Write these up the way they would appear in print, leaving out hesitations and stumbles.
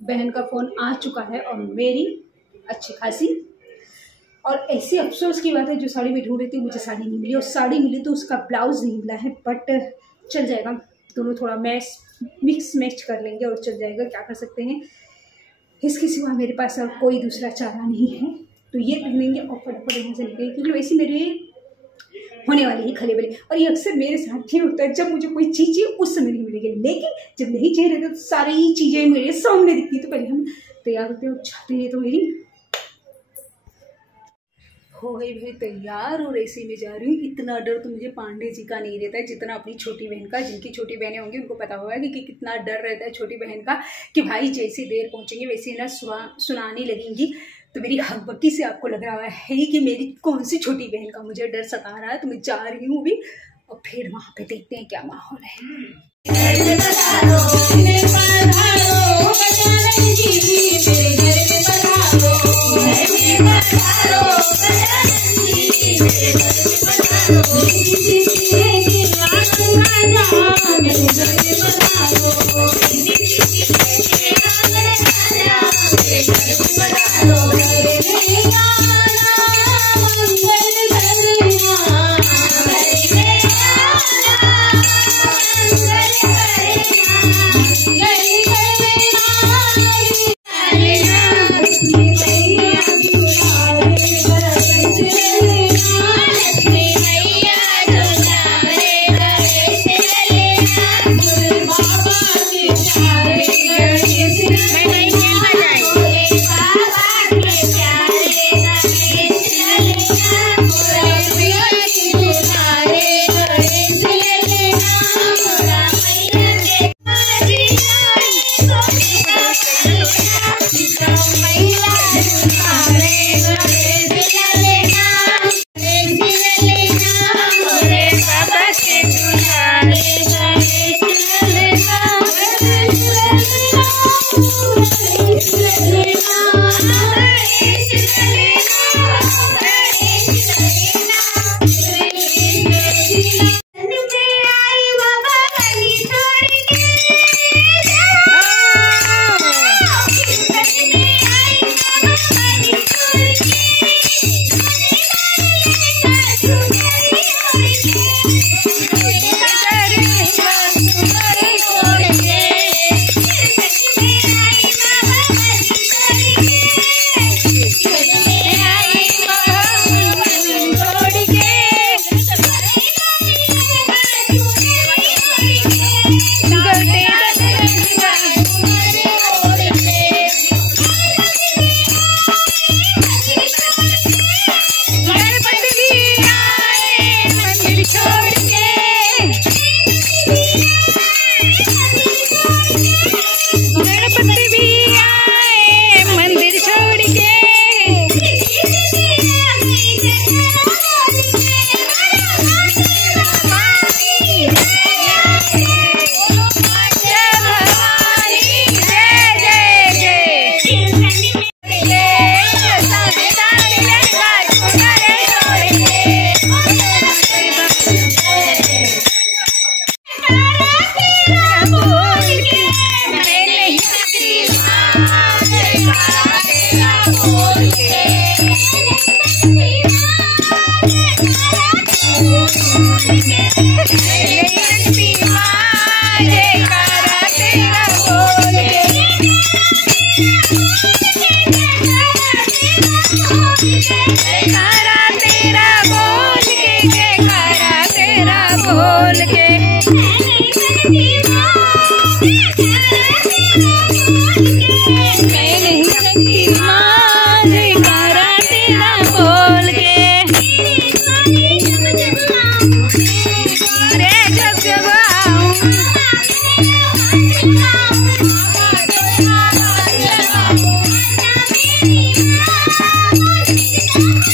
बहन का फ़ोन आ चुका है और मेरी अच्छी खासी। और ऐसे अफसोस की बात है, जो साड़ी मैं ढूंढ रही थी मुझे साड़ी नहीं मिली, और साड़ी मिली तो उसका ब्लाउज़ नहीं मिला है, बट चल जाएगा, दोनों थोड़ा मिक्स मैच कर लेंगे और चल जाएगा, क्या कर सकते हैं। इसके सिवा मेरे पास और कोई दूसरा चारा नहीं है, तो ये पहनेंगे और फटाफट यहाँ से निकलेंगे, क्योंकि वैसे मेरे होने वाली ही खले बले। और ये अक्सर मेरे साथ ही होता है, जब मुझे कोई चीज़ चाहिए उस समय नहीं मिलेगी, लेकिन जब नहीं चाहिए रहता तो सारी चीज़ें मेरे सामने दिखती। तो पहले हम तैयार होते हैं और जाते हैं। तो मेरी हो गई भाई तैयार और ऐसे में जा रही हूँ। इतना डर तो मुझे पांडे जी का नहीं रहता है जितना अपनी छोटी बहन का। जिनकी छोटी बहनें होंगी उनको पता होगा कि कितना डर रहता है छोटी बहन का, कि भाई जैसी देर पहुँचेंगे वैसे ना सुनाने लगेंगी। तो मेरी हकबकी से आपको लग रहा है कि मेरी कौन सी छोटी बहन का मुझे डर सता रहा है। तो मैं जा रही हूँ अभी, और फिर वहाँ पे देखते हैं क्या माहौल है। Thank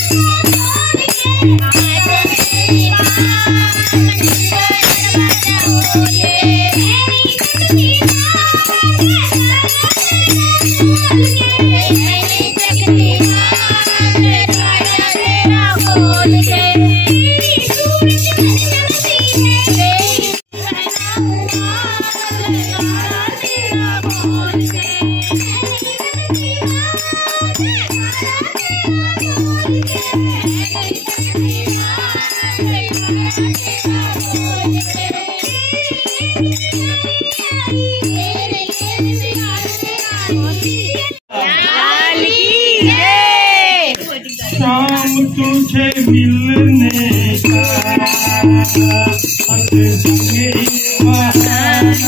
you. मिलने का संगे बहाना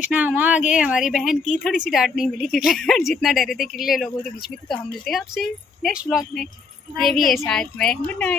कृष्णा हम आ गए। हमारी बहन की थोड़ी सी डांट नहीं मिली क्योंकि जितना डरे थे किले लोगों के बीच में थे। तो हम मिलते हैं आपसे नेक्स्ट व्लॉग में। ये भी है साथ में। Good night.